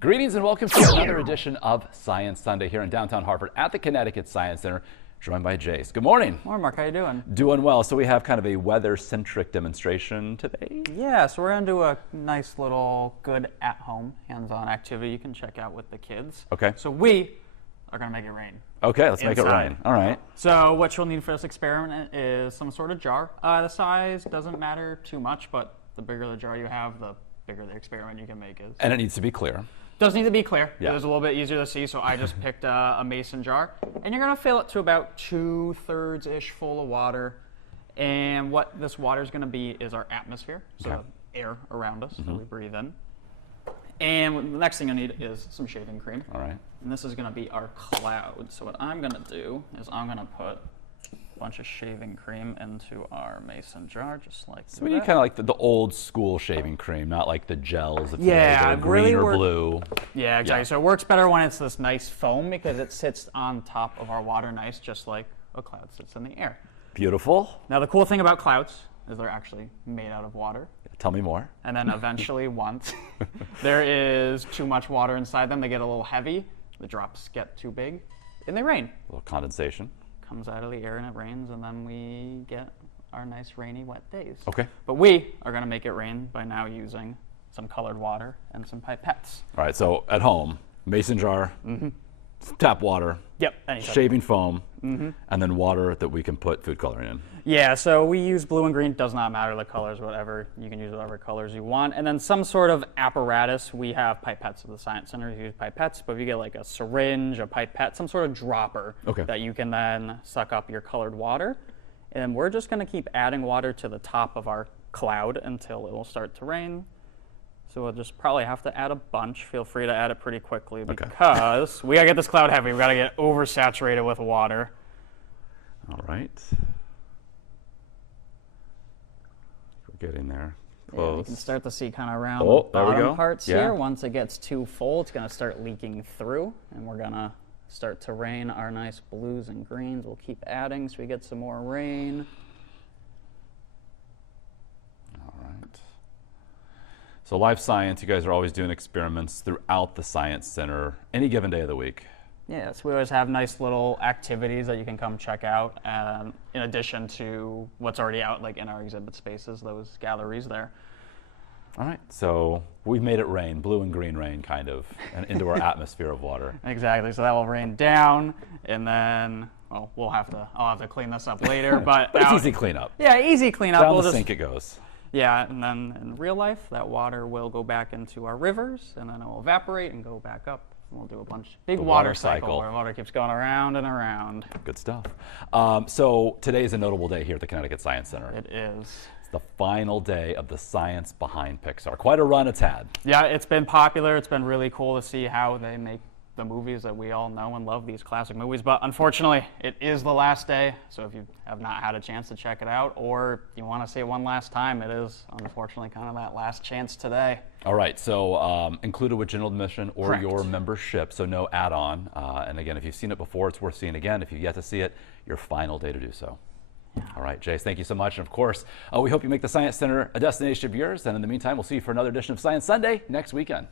Greetings and welcome to another edition of Science Sunday here in downtown Hartford at the Connecticut Science Center, joined by Jace. Good morning. Morning, Mark. How you doing? Doing well. So we have kind of a weather-centric demonstration today. Yeah, so we're going to do a nice little good at-home hands-on activity you can check out with the kids. Okay. So we are going to make it rain. Okay, let's make it Inside. rain. All right. So what you'll need for this experiment is some sort of jar. The size doesn't matter too much, but the bigger the jar you have, the bigger the experiment you can make is. And it needs to be clear. Does need to be clear. Yeah. It was a little bit easier to see, so I just picked a mason jar. And you're going to fill it to about 2/3-ish full of water. And what this water is going to be is our atmosphere, so Okay. the air around us that we breathe in. And the next thing you need is some shaving cream. All right. And this is going to be our cloud. So what I'm going to do is I'm going to put a bunch of shaving cream into our mason jar, just like So we need kind of like the old school shaving cream, not like the gels of today, Yeah, the really green or work- blue. Yeah, exactly. Yeah. So it works better when it's this nice foam because it sits on top of our water nice, just like a cloud sits in the air. Beautiful. Now, the cool thing about clouds is they're actually made out of water. Tell me more. And then eventually, once there is too much water inside them, they get a little heavy, the drops get too big, and they rain. A little condensation. Comes out of the air and it rains, and then we get our nice rainy, wet days. Okay. But we are going to make it rain by now using some colored water and some pipettes. All right. So at home, mason jar, tap water, Yep. anytime. shaving foam, and then water that we can put food coloring in. Yeah, so we use blue and green. Does not matter the colors, whatever. You can use whatever colors you want. And then some sort of apparatus. We have pipettes at the Science Center. You use pipettes, but if you get like a syringe, a pipette, some sort of dropper Okay. that you can then suck up your colored water. And we're just going to keep adding water to the top of our cloud until it will start to rain. So we'll just probably have to add a bunch. Feel free to add it pretty quickly because we got to get this cloud heavy. We got to get oversaturated with water. All right. We're getting there. Yeah, you Close. can start to see kind of around Oh, the there we bottom go. parts Yeah. here. Once it gets too full, it's going to start leaking through, and we're going to start to rain our nice blues and greens. We'll keep adding so we get some more rain. All right. So Life Science, you guys are always doing experiments throughout the Science Center, any given day of the week. Yes, we always have nice little activities that you can come check out, in addition to what's already out like in our exhibit spaces, those galleries there. All right. So we've made it rain, blue and green rain, kind of, and into our atmosphere of water. Exactly, so that will rain down, and then, well, I'll have to clean this up later, but But it's out- easy cleanup. Yeah, easy cleanup. Down We'll the just sink it goes. Yeah, and then in real life, that water will go back into our rivers, and then it will evaporate and go back up. And we'll do a big The water water cycle cycle. where water keeps going around and around. Good stuff. So today is a notable day here at the Connecticut Science Center. It is. It's the final day of the science behind Pixar. Quite a run it's had. Yeah, it's been popular. It's been really cool to see how they make the movies that we all know and love, these classic movies. But unfortunately, it is the last day. So if you have not had a chance to check it out, or you want to see it one last time, it is unfortunately kind of that last chance today. All right, so included with general admission or Correct. your membership, so no add-on. And again, if you've seen it before, it's worth seeing again. If you've yet to see it, your final day to do so. All right, Jace, thank you so much. And of course, we hope you make the Science Center a destination of yours. And in the meantime, we'll see you for another edition of Science Sunday next weekend.